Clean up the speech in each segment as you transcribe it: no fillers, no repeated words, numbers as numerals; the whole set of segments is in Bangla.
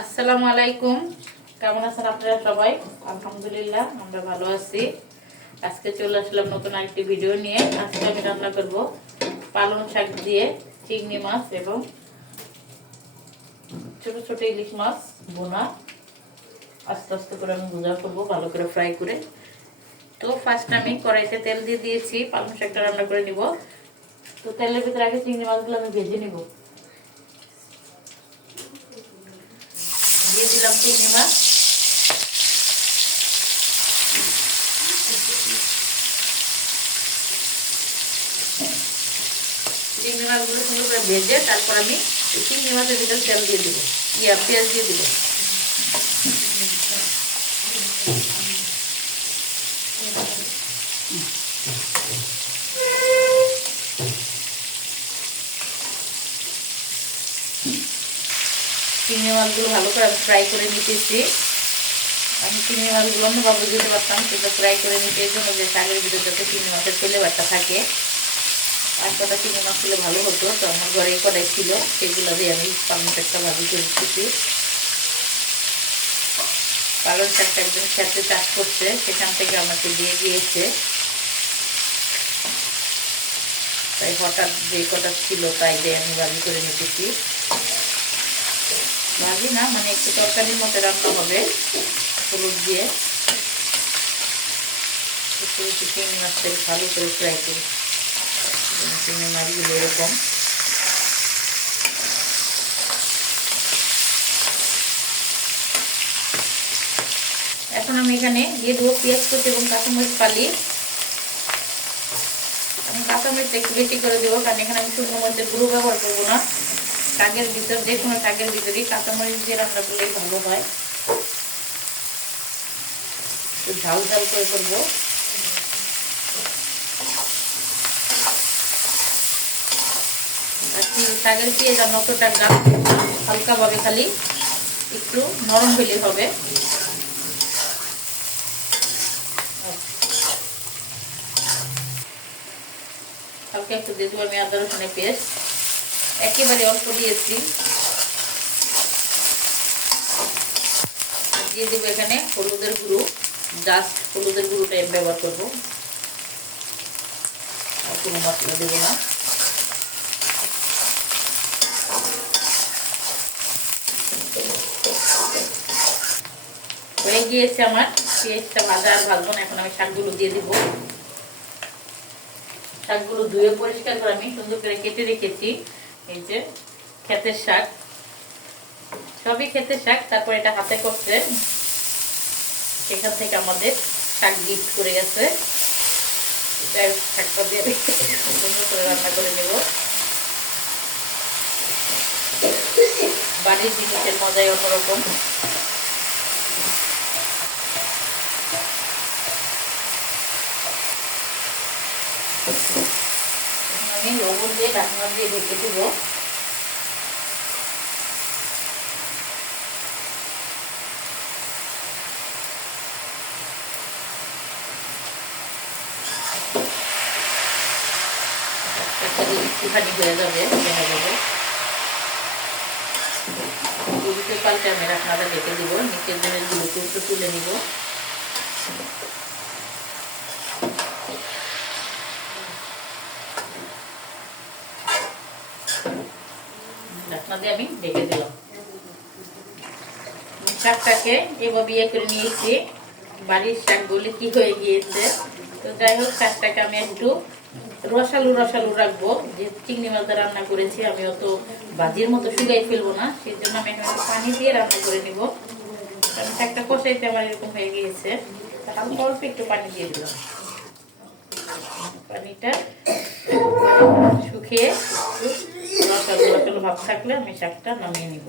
আসসালামু আলাইকুম। কেমন আছেন আপনারা সবাই? আলহামদুলিল্লাহ আমরা ভালো আছি। আজকে চলে আসলাম নতুন আরেকটি ভিডিও নিয়ে। আজকে আমি রান্না করব পালং শাক দিয়ে চিংড়ি মাছ এবং ছোট ছোট ইলিশ মাছ ভুনা। আস্তে আস্তে করে আমি ভাজা করব, ভালো করে ফ্রাই করে। তো ফার্স্ট আমি কড়াইতে তেল দিয়ে দিয়েছি, পালং শাকটা রান্না করে নিব। তো তেলের ভিতরে আগে চিংড়ি মাছগুলো আমি ভেজে নিব। দিয়ে দিলাম চিংড়ি মাছ। চিংড়ি মাছগুলো সুন্দর করে ভেজে তারপর আমি চিংড়ি মাছের ভিতরে তেল দিয়ে দিব, পেঁয়াজ দিয়ে দিব। চিংড়ি মাছগুলো ভালো করে আমি ফ্রাই করে নিতেছি। আমি চিংড়ি মাছগুলো অন্যভাবে দিতে পারতাম, সেটা ফ্রাই করে নিতে, এই জন্য যে শাকের ভিতরে যাতে চিংড়ি মাছের ফ্লেভারটা থাকে। আর কটা চিংড়ি মাছ ছিল ভালো হতো, তো আমার ঘরে কটাই ছিল, সেগুলো দিয়ে আমি পালং শাকটা ভাজি করে দিতেছি। পালং শাকটা একদম খেতে চাষ করছে, সেখান থেকে আমাকে দিয়ে গিয়েছে, তাই হঠাৎ যে কটা ছিল তাই দিয়ে আমি ভাজি করে নিতেছি। ভাজি না, মানে একটু তরকারির মতো রান্না হবে হলুদ দিয়ে। চিংড়ি মাছটাকে ভালো করে ফ্রাই করি। চিংড়ি মাছগুলো এরকম এখন আমি এখানে দিয়ে দেবো পেঁয়াজ কুচি এবং কাঁচামরিচ ফালি। আমি কাঁচামরিচটা একটু বেশি করে দেবো, কারণ এখানে আমি শুকনো মরিচের গুঁড়ো ব্যবহার করবো না। শাকের ভিতর, যে কোনো শাকের ভিতরেই কাঁচামরিচ দিয়ে রান্না করলেই ভালো হয়। একটু ঝাল ঝাল করে করবো। শাকের পেঁয়াজ আর অতটা গাছ হালকাভাবে, খালি একটু নরম হলে হবে। হালকা একটু দিয়ে দেবো আমি আদা রসুনের পেস্ট, একেবারে অল্প দিয়েছি। দিয়ে দেবো এখানে হলুদের গুঁড়ো, জাস্ট হলুদের গুঁড়োটা ব্যবহার করবো, আর কোনো মশলা দেবো না। হয়ে গিয়েছে আমার পেঁয়াজটা ভাজা, আর ভাজবো না। এখন আমি শাকগুলো দিয়ে দিব। শাকগুলো ধুয়ে পরিষ্কার করে আমি সুন্দর করে কেটে রেখেছি। এই যে ক্ষেতের শাক, সবই ক্ষেতের শাক। তারপর এটা হাতে করছে, সেখান থেকে আমাদের শাক গিফট করে গেছে। শাকটা দিয়ে সুন্দর করে রান্না করে নেব। বাড়ির জিনিসের মজাই অন্যরকম। আমি লবণ দিয়ে ঢাকনা দিয়ে ঢেকে দিব। একটুখানি হয়ে যাবে, দেখা যাবে। উল্টে পাল্টে আমি ঢাকনাটা ঢেকে দিব। নিচের জিনিসগুলোকে একটু তুলে নিব। ঢাকনা দিয়ে আমি ঢেকে দিলাম। শাকটাকে এভাবে ইয়ে করে নিয়েছি। বাড়ির শাকগুলি কি হয়ে গিয়েছে। তো যাই হোক, শাকটাকে আমি একটু রসালু রসালু রাখবো। যে চিংড়ি মাছ রান্না করেছি, আমি অত ভাজির মতো শুকাই ফেলবো না, সেই জন্য আমি এখন পানি দিয়ে রান্না করে নিব। কারণ শাকটা কষাইতে আমার এরকম হয়ে গিয়েছে, হালকা অল্প একটু পানি দিয়ে দিলাম। পানিটা শুকিয়ে রসালু রসালু ভাব থাকলে আমি শাকটা নামিয়ে নিব।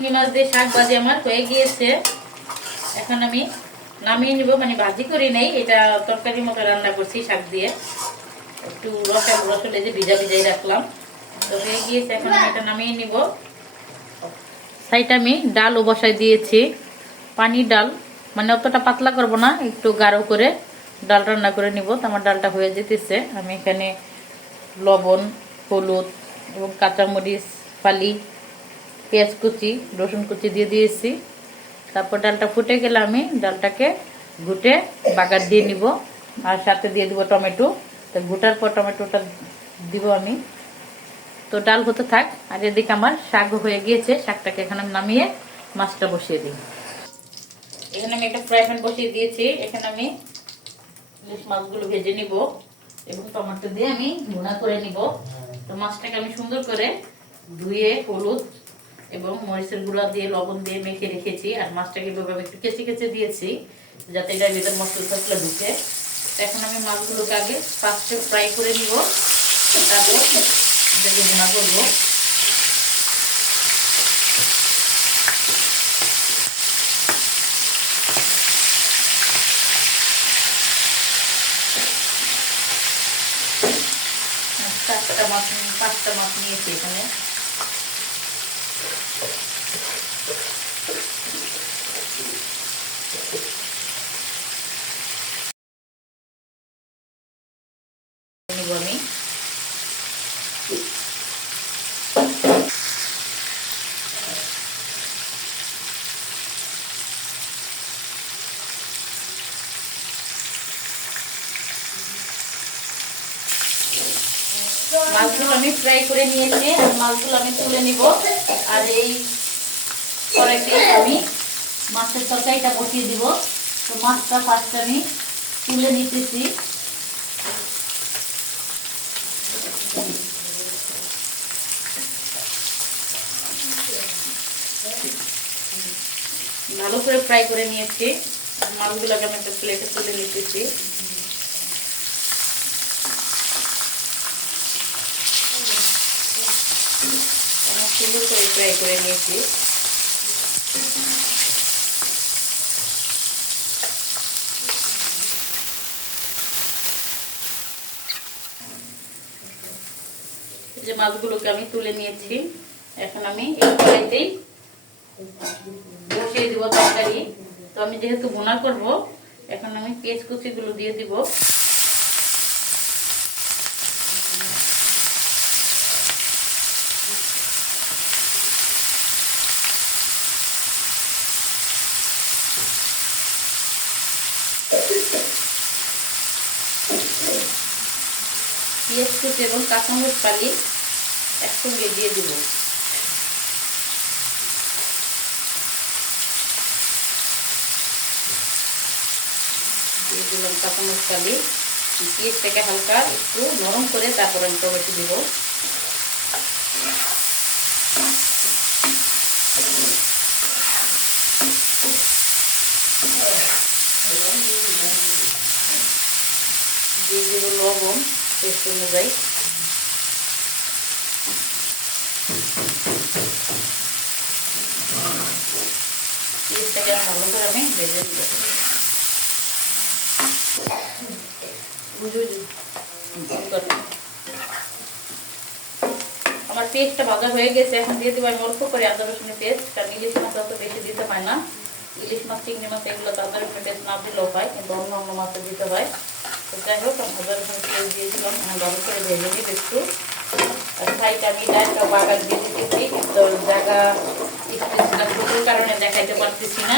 চিংড়ি মাছ দিয়ে শাক ভাজি আমার হয়ে গিয়েছে। এখন আমি নামিয়ে নিব, মানে ভাজি করি নাই, এটা তরকারির মতো রান্না করছি শাক দিয়ে। একটু রসালে যে ভিজা ভিজাই রাখলাম, তো হয়ে গিয়েছে। এখন আমি এটা নামিয়ে নিব। সাইড আমি ডালও বসাই দিয়েছি, পানি ডাল। মানে অতটা পাতলা করব না, একটু গাঢ় করে ডাল রান্না করে নিব। তো আমার ডালটা হয়ে যেতেছে। আমি এখানে লবণ, হলুদ এবং কাঁচামরিচ ফালি, পেঁয়াজ কুচি, রসুন কুচি দিয়ে দিয়েছি। তারপর ডালটা ফুটে গেলে আমি ডালটাকে ঘুটে বাগার দিয়ে নিব, আর সাথে দিয়ে দিব টমেটো। তো ঘুটার পর টমেটোটা দিব আমি। তো ডাল হতে থাক, আর এদিকে আমার শাক হয়ে গিয়েছে। শাকটাকে এখানে নামিয়ে মাছটা বসিয়ে দিই। এখানে আমি একটা ফ্রাই প্যান বসিয়ে দিয়েছি। এখানে আমি ইলিশ মাছগুলো ভেজে নিব এবং টমেটো দিয়ে আমি ভুনা করে নিব। তো মাছটাকে আমি সুন্দর করে ধুয়ে হলুদ এবং মরিচের গুঁড়া দিয়ে লবণ দিয়ে মেখে রেখেছি। আর মাছটাকে এভাবে একটু কেচে কেচে দিয়েছি যাতে এটার ভিতর মশলা টসলা ঢুকে। এখন আমি মাছগুলোকে আগে ফার্স্টে ফ্রাই করে নিব, তারপর এটাকে ভুনা করবো। পাঁচটা মাছ নিয়েছি এখানে। নিব আমি। মাছগুলো আমি ফ্রাই করে নিয়েছি, আর মাছগুলো আমি তুলে নিব। আর এই কড়াইতে আমি মাছের তরকারিটা বসিয়ে দিব। তো মাছটা ফার্স্ট আমি তুলে নিতেছি। ভালো করে ফ্রাই করে নিয়েছি। মাছগুলোকে আমি একটা প্লেটে তুলে নিতেছি। সুন্দর করে ফ্রাই করে নিয়েছি। যে মাছগুলোকে আমি তুলে নিয়েছি, এখন আমি এই কড়াইতেই বসিয়ে দিব তরকারি। তো আমি যেহেতু ভুনা করব, এখন আমি পেঁয়াজ কুচিগুলো দিয়ে দিব। পেঁয়াজ কুচি এবং কাঁচামরিচ ফালি একসঙ্গে দিয়ে দিব। দিয়ে দিলাম কাঁচামরিচ ফালি। পেঁয়াজটাকে হালকা একটু নরম করে তারপর আমি টমেটো দিব। দিয়ে দিব লবণ টেস্ট অনুযায়ী। পেঁয়াজটাকে ভালো করে আমি ভেজে দিব। আমার পেস্টটা ভাজা হয়ে গেছে। এখন দিয়ে দিব আমি অল্প করে আদা রসুনের পেস্ট। কারণ ইলিশ মাছ অত বেশি দিতে হয় না। ইলিশ মাছ, চিংড়ি মাছ এগুলো তো আদা রসুনের পেস্ট না দিলেও হয়, কিন্তু অন্য অন্য মাছে দিতে হয়। তো যাই হোক, আমি আদা রসুনের পেস্ট দিয়েছিলাম। আমি ভালো করে ভেজে নিব একটু। আর সাইডে আমি ডালটা বাগার দিয়ে দিতেছি, কিন্তু জায়গা ছোটোর কারণে দেখাইতে পারতেছি না।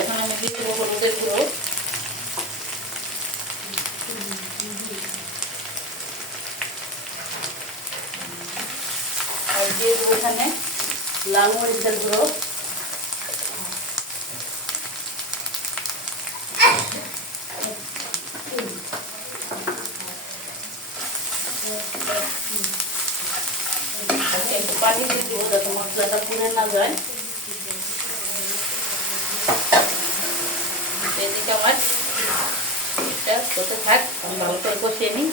এখন আমি দিয়ে দেবো হলুদের গুঁড়ো, আর দিয়ে দেবো এখানে লাল মরিচের গুঁড়ো, একটু পানি দিয়ে দেবো যাতে মশলাটা পুড়ে না যায়। এদিকে আমার এটা হতে থাক, আমি ভালো করে কষিয়ে নিই।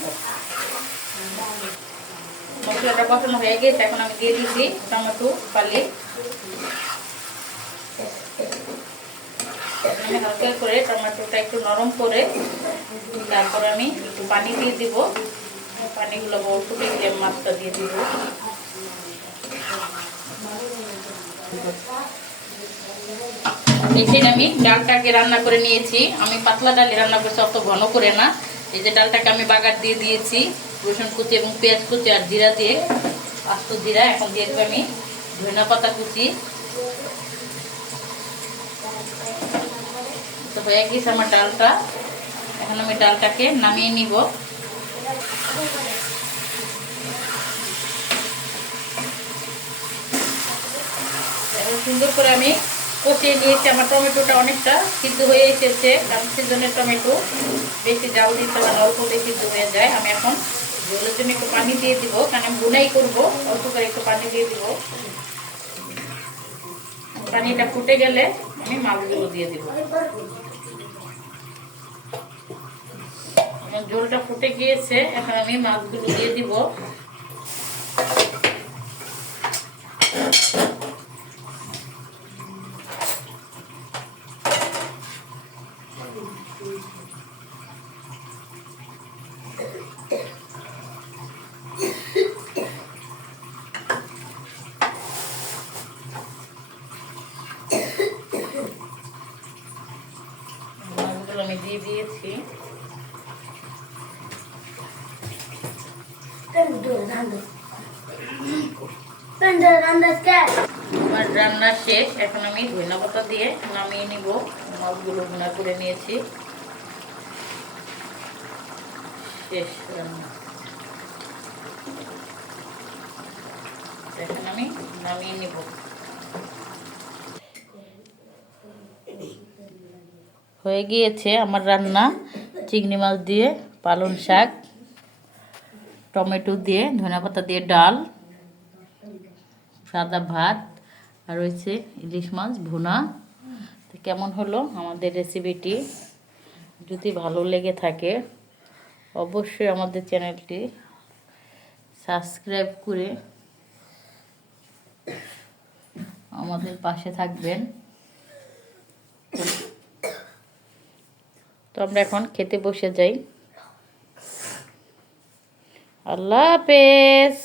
মশলাটা কষানো হয়ে গেছে। এখন আমি দিয়ে দিচ্ছি টমেটো ফালি। আমি হালকা করে টমেটোটা একটু নরম করে তারপর আমি একটু পানি দিয়ে দিব। পানিগুলো ফুটে গেলে মাছটা দিয়ে দিব। এখানে আমি ডালটাকে রান্না করে নিয়েছি। আমি পাতলা ডালি রান্না করছি, অত ঘন করে না। এই যে ডালটাকে আমি বাগার দিয়ে দিয়েছি রসুন কুচি এবং পেঁয়াজ কুচি আর জিরা দিয়ে, আস্ত জিরা। এখন দিয়ে দেবো আমি ধনিয়া পাতা কুচি। তো হয়ে গেছে আমার ডালটা। এখন আমি ডালটাকে নামিয়ে নিব। সুন্দর করে আমি কষিয়ে নিয়েছি। আমার টমেটোটা অনেকটা সিদ্ধ হয়ে এসেছে, কারণ সিজনের টমেটো বেশি জাল দিতে হয় না, অল্প বেশি হয়ে যায়। আমি এখন ঝোলের জন্য একটু পানি দিয়ে দিব, কারণ আমি বুনাই করবো, অল্প করে একটু পানি দিয়ে দিব। পানিটা ফুটে গেলে আমি মাছগুলো দিয়ে দিব। ঝোলটা ফুটে গিয়েছে, এখন আমি মাছগুলো দিয়ে দিব। মাছগুলো আমি দিয়ে দিয়েছি। আমার রান্না শেষ। এখন আমি ধনিয়া পাতা দিয়ে নামিয়ে নিব। মাছগুলো ভুনা করে নিয়েছি। শেষ রান্না। এখন আমি নামিয়ে নিব। হয়ে গিয়েছে আমার রান্না। চিংড়ি মাছ দিয়ে পালং শাক, টমেটো দিয়ে, ধনেপাতা দিয়ে ডাল, সাদা ভাত, আর রয়েছে ইলিশ মাছ ভুনা। তো কেমন হলো আমাদের রেসিপিটি? যদি ভালো লেগে থাকে অবশ্যই আমাদের চ্যানেলটি সাবস্ক্রাইব করে আমাদের পাশে থাকবেন। তো আমরা এখন খেতে বসে যাই। আল্লাহ হাফেজ।